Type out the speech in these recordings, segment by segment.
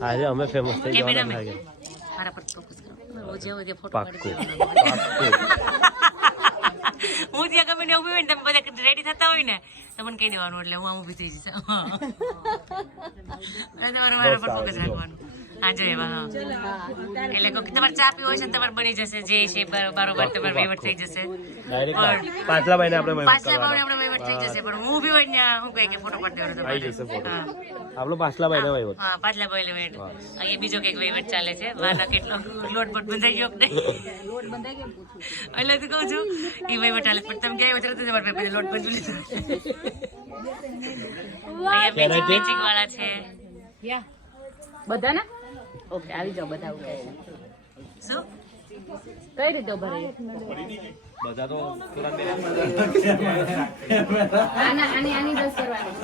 આજે અમે ફેમસ થઈ જવાના લાગે મારા પર ફોકસ કરો. રોજે હોય ફોટો પાક્કું. હું ત્યાં ગમે ને ઊભી હોય ને તમે બધા રેડી થતા હોય ને તમને મને કહી દેવાનું એટલે હું આમ ઊભી થઈ જઈશ. તમારે મારા પર ફોકસ રાખવાનું. હા જો એવા હા એટલે કહું કે તમારે ચા પીવો હોય છે ને તમારે બની જશે જે છે બરોબર તમારે વહીવટ થઈ જશે. પાછલા આપણે પાછલા કરવાના. આપણે વહીવટ થઈ જશે પણ હું ઊભી હોય ને ત્યાં હું કહે કે ફોટો પાડી દેવાનો આવી જશે તમારે ફોટો આપણો પાછલા મહિને હોય હા પાછલા ભાઈ વહીવટ અહીંયા બીજો કંઈક વહીવટ ચાલે છે. વાના કેટલો લોટ બોટ બંધાઈ ગયો નહીં એટલે તો કહું છું એ વહીવટ ચાલે પણ તમે ક્યાંય વચ્ચે જ અમારે પાસે લોટ બંધ લીધો અહીંયા મેચિંગ વાળા છે. બધા ને ઓકે આવી જાઓ બધા ઊભા છે. શું કઈ રીતે ઊભા રહી બધા તો આના આની આની દસ કરવાની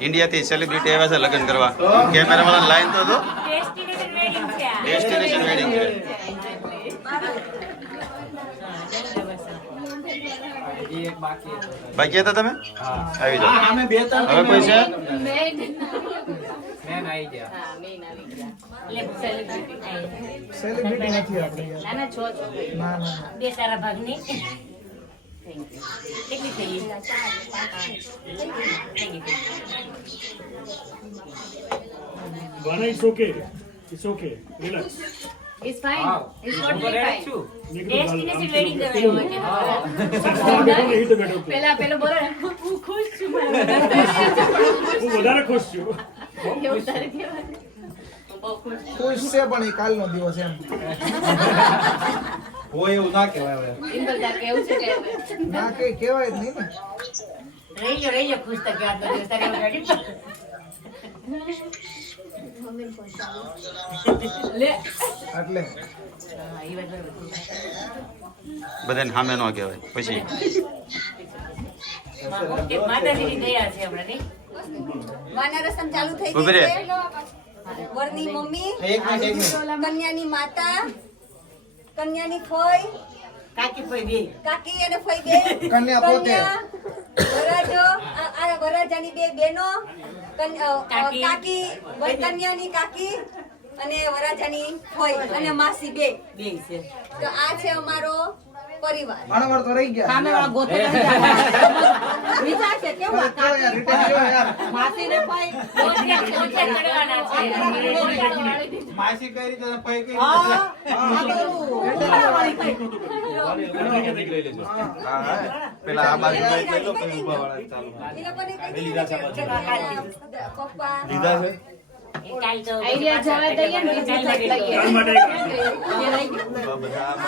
ઇન્ડિયાથી સેલિબ્રિટી આવ્યા છે લગ્ન કરવા. કેમેરા વાળા લાઈન તો હતો ડેસ્ટિનેશન વેડિંગ છે. આ. ડેસ્ટિનેશન વેડિંગ છે. બાકી હતા તમે? આવી જાઓ. હવે કોઈ છે? મેન હા મેન આવી ગયા celebrity. નાના છો છો બે સારા ભાગની કેટલી થઈ થઈ ગઈ Vana, it's okay. It's okay. Wow. It's fine. Totally fine. Destination wedding કરાવ્યું હોય કે Start it on eight better. પેલા પેલો બોલો ને હું ખુશ છું હું વધારે ખુશ છું ખુશ. છે પણ એ કાલનો દિવસ એમ. હોય એવું ના છે હવે? ના કઈ કહેવાય જ નહીં ને. રહી ગયો રહી ગયો ખુશ તો આટલો દિવસ તારે. બધાને સામે ન કહેવાય. પછી. ઓકે, માતાજીની દયા છે હમણાં નહીં? વાના રસમ ચાલુ થઈ ગઈ છે. વરની મમ્મી કન્યાની માતા કન્યાની ફોઈ કાકી કાકી અને ફોઈ બે કન્યા પોતે. વરાજો આ આ વરાજાની બે બેનો કાકી. કન્યાની કાકી અને વરાજાની ફોઈ અને માસી બે. તો આ છે અમારો પરિવાર. માણવર તો રહી ગયા. સામે વાળા ગોતે વિચાર છે કેવું. માસી ભાઈ પેલા આ બાજુ આઈડિયા જવા દઈએ ને બીજી લઈએ. કાલ માટે એ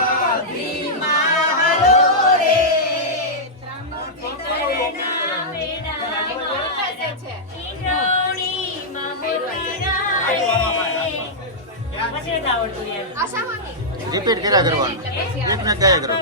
પછી આવડતું યાર. રિપીટ કર્યા કરવાનું. એક ને ગયા કરો?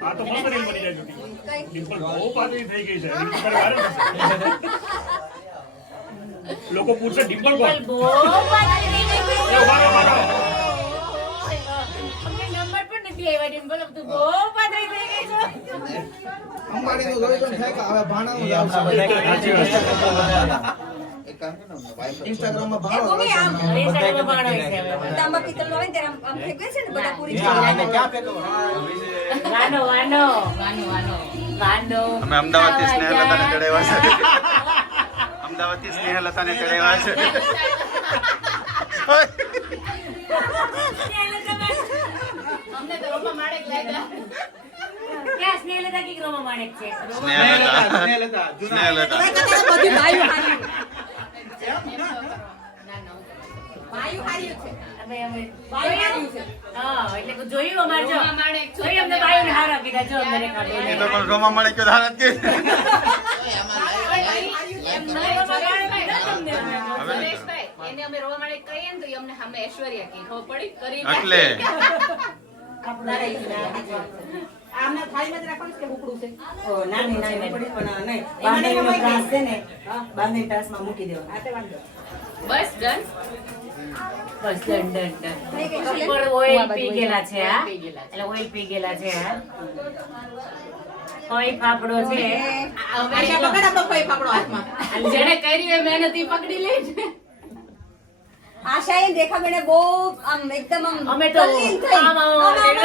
આ તો મસ્ત રીલ બની જાય છે. ડિમ્પલ બહુ પાતળી થઈ ગઈ છે લોકો પૂછશે ડિમ્પલ કોણ બહુ પાતળી થઈ ગઈ છે. ઊભા રહો, ઊભા રહો. અમને નંબર પણ નથી આવ્યા ડિમ્પલ તું બહુ પાતળી થઈ ગઈ છે અંબાણીનું જોઈ તો થાય કે હવે ભાણાનું જ આવશે. સાચી વાત છે. ઇન્સ્ટાગ્રામમાં ભાણો જ મમ્મી આમ આવશે. ઇન્સ્ટાગ્રામમાં હોય છે હવે. તાંબા પિત્તળનો હોય ત્યારે આમ- ફેંકવે છે ને બધા પૂરી ચાલે. વાનો વાનો વાનો વાનો વાનો અમે અમદાવાદથી સ્નેહલતાને ચડાવ્યા છે. અમદાવાદથી સ્નેહલતાને ચડાવ્યા છે. અમને તો રોપા માડે લાગ્યા. સ્નેહલતા અમે અમે ભાઈઓ હારી છે. હા એટલે જોયું અમારે જો. જોયું અમને બાયુને હારા કીધા જો અમને રેખા એ બેને. રોમા મળે કે ધારત કે. રોમા માણેક કીધા તમને અમે. હવે એને અમે રોવા માટે કહીએ ને તો અમને સામે ઐશ્વર્યા કહે. ખબર પડી? કરી એટલે. આમને થાળીમાં જ રાખવાનું કે ઉકળું છે? નાની નાની. પડી પણ નહીં. બાંધણીનો ત્રાસ છે ને બાંધણી ત્રાસમાં મૂકી દેવા આ તે વાંધો બસ ડન. બસ ડન ડન ડન? ઉપર ઓઇલ પી ગયેલા છે હા? છે. એટલે ઓઇલ પી ગયેલા છે હા? કોઈ ફાફડો છે? આશા પકડ આપણો કોઈ ફાફડો હાથમાં. જેણે કર્યું એ મહેનત ઈ પકડી લે છે આશા એ રેખા બેને બહુ આમ એકદમ આમ અમે તો. આમ આમ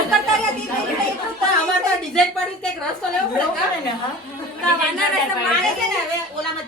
કરતા રહ્યા દીદી તી તી તો અમારે તો ડિઝાઇન પડી કે રસ્તો લેવો પડે કાં? આ વાના રસમ મારે છે ને હવે ઓલામાં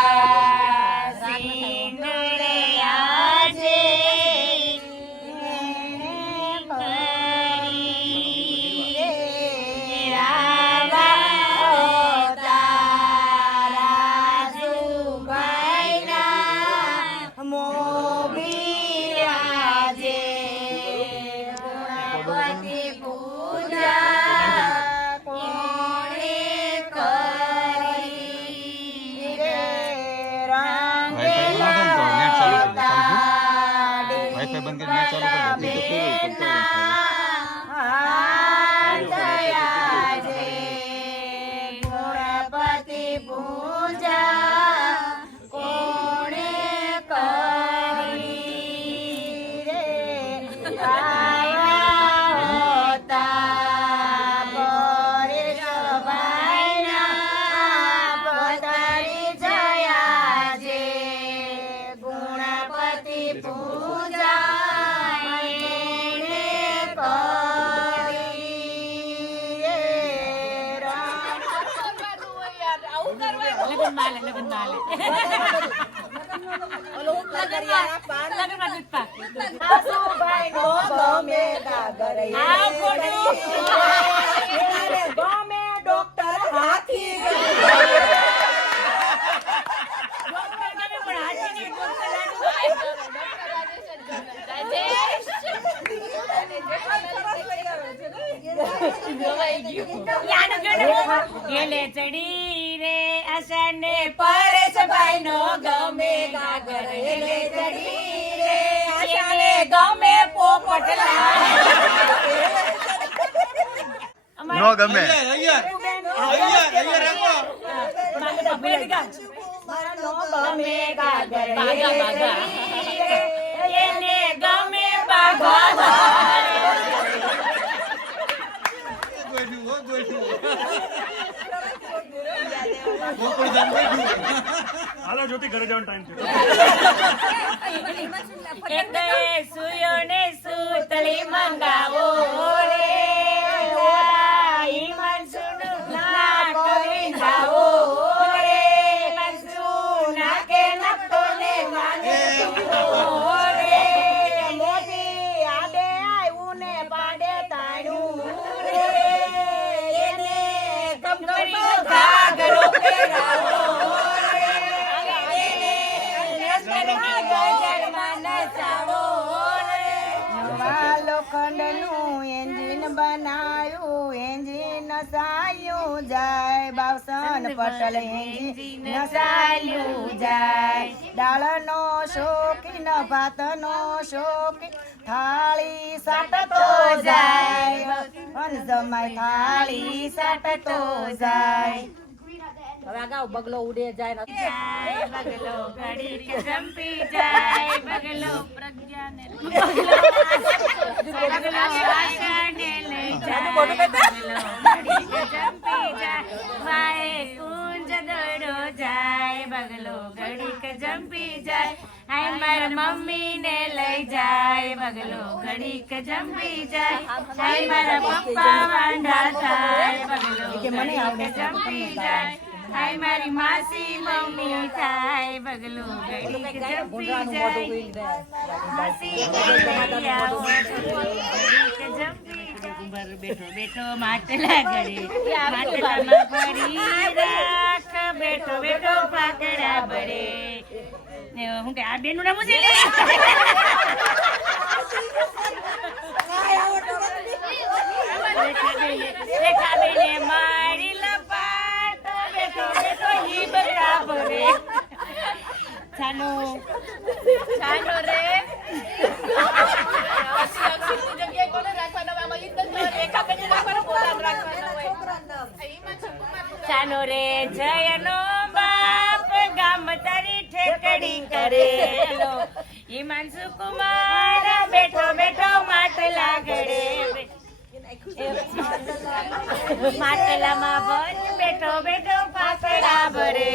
લગનમાં આલે. લગનમાં દૂધ પાક. ગમે ચડી રે. આશાને નો ગાગર ગેલે ચડી ગમે. પોપટલા નો ગમે ગમે ગાગર બાગા બાગા એને ગમે બાગા હાલો જ્યોતિ ઘરે જવાનો ટાઈમ થયો એટલે પટલ એન્જિન નસાયું જાય. દાળનો શોખીન ભાતનો શોખીન થાળી સાટતો જાય. અન જમાય થાળી સાટતો જાય. હવે બગલો ઉડે જાય જાય બગલો ઘડી કે જંપી જાય બગલો પ્રજ્ઞાને બગલો આશાને લઈ જાય બગલો ઘડી કે જંપી જાય. વાએ કુંજ દોડો જાય બગલો ઘડીક જંપી જાય હાય મારા મમ્મી ને લઈ જાય બગલો ઘડીક જંપી જાય હાય મારા પપ્પા વાંઢા થાય બગલો કે મને ઘડીક જંપી જાય હાય મારી માસી મમ્મી થાય બગલો ઘડીક જંપી જાય માસી લઈ આવો ઘડીક જંપી બેઠો બેઠો માટલા ગળે માટલામાં ફરી રાખ બેઠો બેઠો પાકડા બળે ને હું કે આ બેનનું નામ શું છે રેખા બેને મારી લપાટ બેઠો બેઠો હિબકા ભરે ચાલો ચાલો રે ચાલો રે જયનો બાપ ગામ તારી ઠેકડી કરે. હિમાંશુ કુમાર બેઠો બેઠો માટ લાગડે. માટલામાં બન બેઠો બેઠો પાકડા ભરે.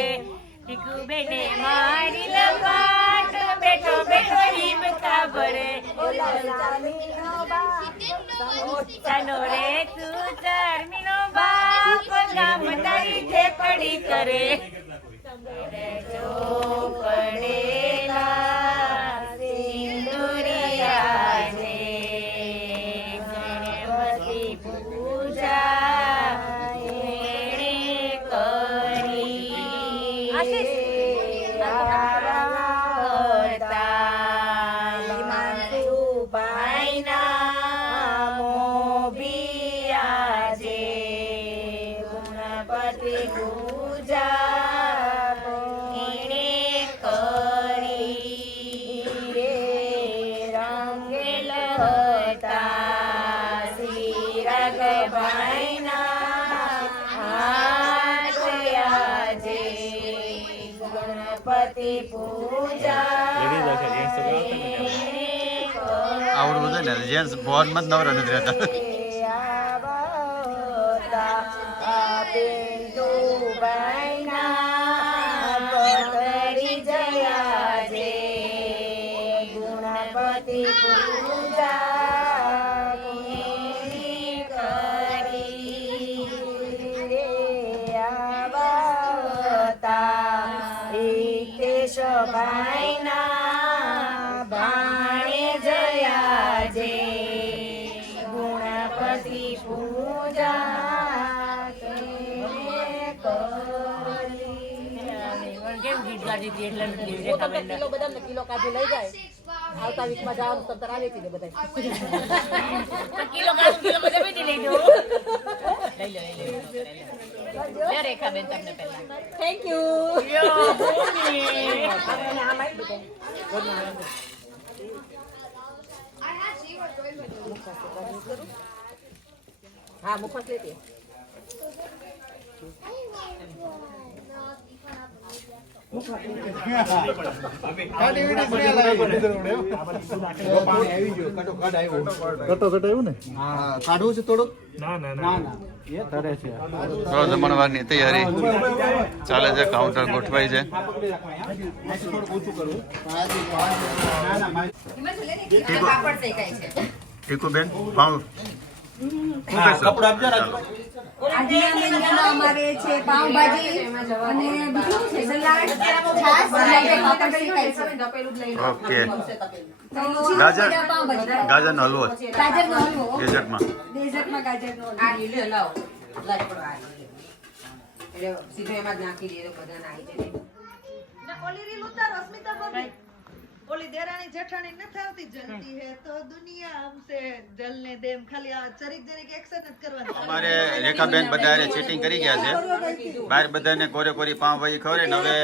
ટીકુ બેને મારી લપાટ બેઠો બેઠો હિમકા ભરે ચાલો રે તું ચરમીનો બાપ. ગામ તારી ઠેકડી કરે. પડેલા ગણપતિ પૂજા એણે કરી? રે રંગેલ હતા શ્રી રાઘભાઈના આજે ગણપતિ પૂજા આવડું. બધું ને જેન્ટ્સ બોન જ નવરા નથી રહેતા. ભાઈના ભાણે જયા જે ગુણપતિ પૂજા કેમ ગીત ગાતી હતી એટલે કિલો બદામ કિલો કાજુ લઈ જાય આવતા વીકમાં જવાનું તંતર આવી હતી બધા કિલો કાઢી કિલો બધે વેચી લેજો લે રેખાબેન તમને પહેલા થેન્ક યુ હા મુખવાસ લેતી કાઢવું છે થોડુંક ના ના. ના તો જમણવારની તૈયારી ચાલે છે કાઉન્ટર ગોઠવાય છે પાઉં આજે મેનુમાં અમારે છે પાવભાજી અને બીજું છે? સલાડ છાશ અને પાપડ શેકાય છે ઓકે. ગાજર નો હલવો. આ લીલો લાવો. લીલો. એટલે સીધો એમાં જ નાખી દઈએ તો બધા નાખી દે ઓલી રીલ ઉતારો અસ્મિતા ભાભી. ઓલી દેરાણી જેઠાણી નથી આવતી? જલતી હે તો દુનિયા હમસે જલને દેમ ખાલી આ ચરીક જરીક એક્શન જ કરવાની. અમારે રેખાબેન બધાએ ચીટિંગ કરી ગયા છે. બહાર બધાને કોરે કોરી પાંવ ભાઈ ખવરે ને હવે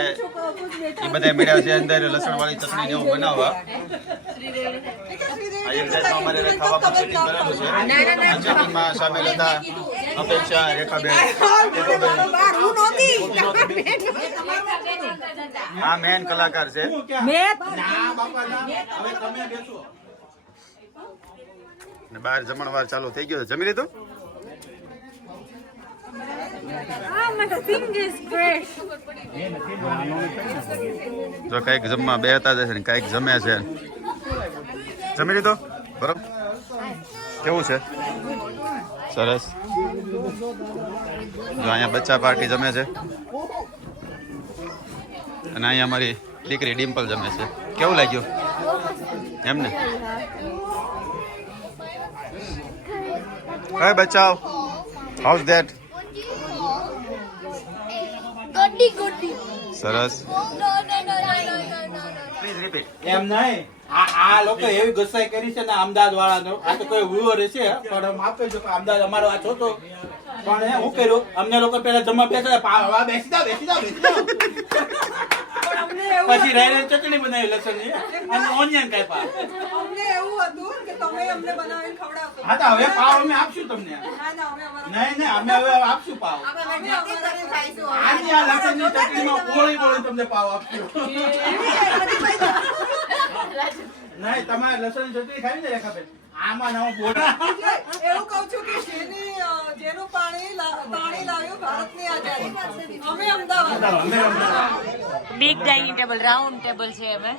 એ બધા મેળ્યા છે અંદર લસણ વાળી ચટણી જેવું બનાવવા. અમારે ખાવા રેખાબામાં ચીટિંગ કરેલું છે. ચીટિંગમાં સામેલ હતા. અપેક્ષા રેખાબેન. આ મેન કલાકાર છે. ને બહાર જમણવાર ચાલુ થઈ ગયો છે. જમી લીધું? જો કંઈક જમવા બે હતા જશે ને કંઈક જમે છે. જમી લીધો? બરોબર. કેવું છે? સરસ. જો અહીંયા બચ્ચા પાર્ટી જમે છે. અને અહીંયા અમારી દીકરી ડિમ્પલ જમે છે. કેવું લાગ્યું? એમને કઈ બચાવ હાઉસ ધેટ સરસ. પ્લીઝ રિપીટ એમ નહીં. આ આ લોકો એવી ગુસ્સાઈ કરી છે ને અમદાવાદ વાળાનો આ તો કોઈ વ્યુઅર છે પણ માફ કરજો અમદાવાદ અમારો આ છોતો પણ હે, કર્યું? અમને લોકો પેલા જમવા બેસતા બેસી જાઓ બેસી જાઓ બેસી જાઓ. પછી રહી રહી ચટણી બનાવી લસણની અને ઓનિયન કાપ્યા અમને એવું હતું કે તમે અમને બનાવીને ખવડાવશો હા તો હવે પાવ અમે આપશું તમને ના ના અમે નહીં નહીં અમે હવે આપશું પાવ આની આ લસણની ચટણીમાં પોળી પોળી તમને પાવ આપશું નહીં તમારે લસણની ચટણી ખાવી ને રેખાબેન આમાં નવો બોલા એવું કહું છું કે અ, જેનું પાણી પાણી લાવ્યું ભારતની આઝાદી. અમે Ahmedabad. Big dining table round table છે અમે.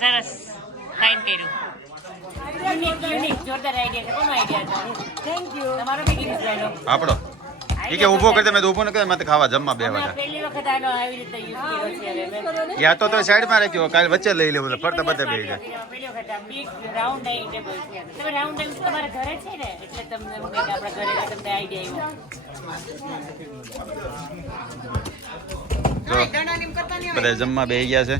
સરસ. ફાઇન કર્યું. યુનિક યુનિક જોરદાર આઈડિયા છે. કોનો આઈડિયા છે? થેન્ક યુ તમારો બી ગીત આપણો. ઈ કે ઊભો કરતા મેં તો ઊભો ન કરે મેં તો ખાવા જમવા બે વાગ્યા. પહેલી વખત આનો આવી રીતે યુઝ કર્યો છે હવે યા તો તો સાઈડમાં રાખ્યો કાલ વચ્ચે લઈ લેવું એટલે ફરતા બધે બે જાય. પહેલી વખત આ big round dining table છે તમે રાઉન્ડ ટેબલ તમારા ઘરે છે ને? એટલે તમને આપણા ઘરે તમને આઈડિયા આવ્યો. જો બધા જમવા બેહી ગયા છે.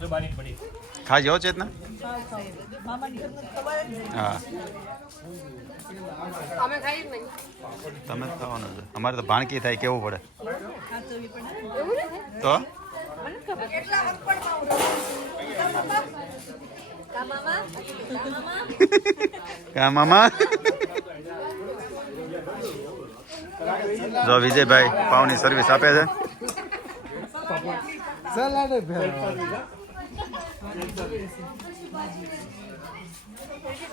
ખાજો હો ચેતના? હા. અમે ખાઈ જ નહીં. તમે જ ખાવાનું છે. અમારે તો ભાણકી થાય કેવું પડે? તો? કા મામા? જો વિજયભાઈ પાવની સર્વિસ આપે છે.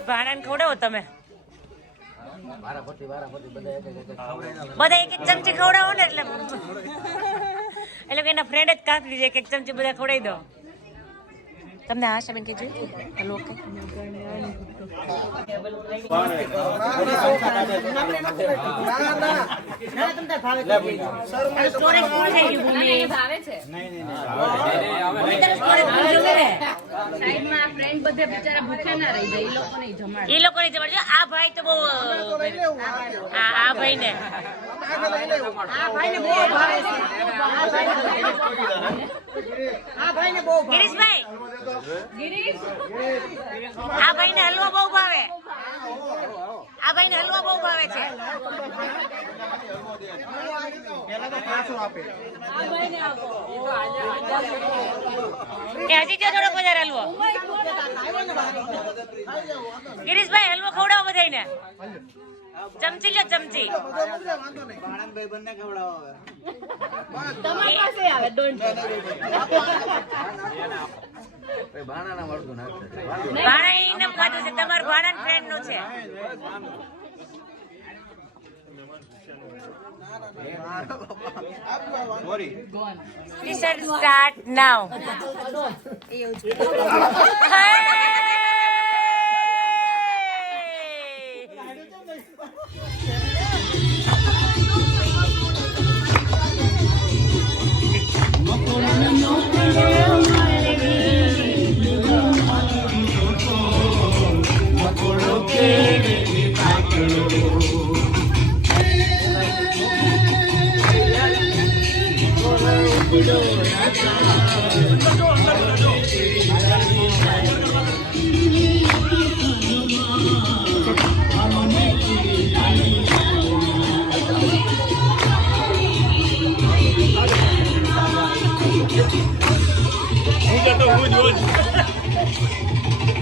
ભાણાને ખવડાવો તમે. બધા એક એક ચમચી ખવડાવો ને એટલે એટલે એના ફ્રેન્ડ જ કાપી લીધે એક એક ચમચી બધા ખવડાવી દો. તમને આશા બેન કે જોઈ હેલો ઓકે. સ્ટોરેજ ફૂલ થઈ ગયું ભૂમિ ભાવે છે. ભૂમિ તારે સ્ટોરેજ ફૂલ જોવે ને સાઈડમાં ફ્રેન્ડ બધે બિચારા ભૂખ્યા ના રહી જાય એ લોકો ને જમાડે. એ લોકોની જબર જો આ ભાઈ તો બહુ આ આ ભાઈ. ને આ ભાઈને. બહુ ભાવે છે. આ ભાઈને બહુ ગિરીશભાઈ આ ભાઈ ને હલવો બહુ ભાવે. આ ભાઈ ને હલવો બહુ ભાવે છે. હજી જો થોડોક વધારે હલવો? ગિરીશભાઈ, હલવો ખવડાવો બધાને ચમચી લો ચમચી. તમારી પાસે આવે ડોન્ટ ભાણા ઈ ખાધું છે તમાર ભાણા ફ્રેન્ડનું છે. સ્ટાર્ટ start હું કહેતો હું જ હું જ.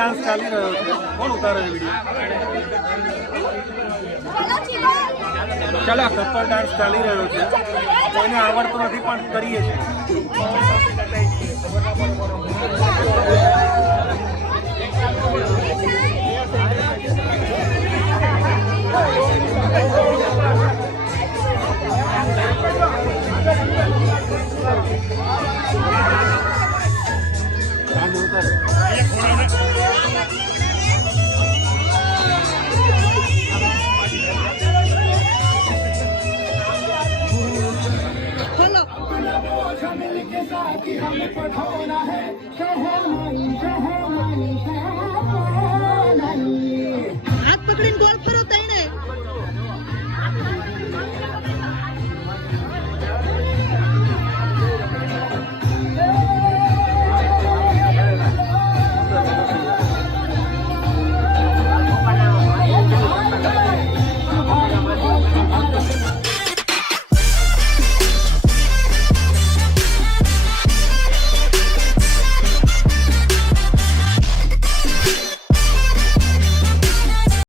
ડાન્સ ચાલી રહ્યો છે. કોણ ઉતારે વીડિયો ચાલો કપલ ડાન્સ ચાલી રહ્યો છે. કોઈને આવડતું નથી, પણ કરીએ છીએ.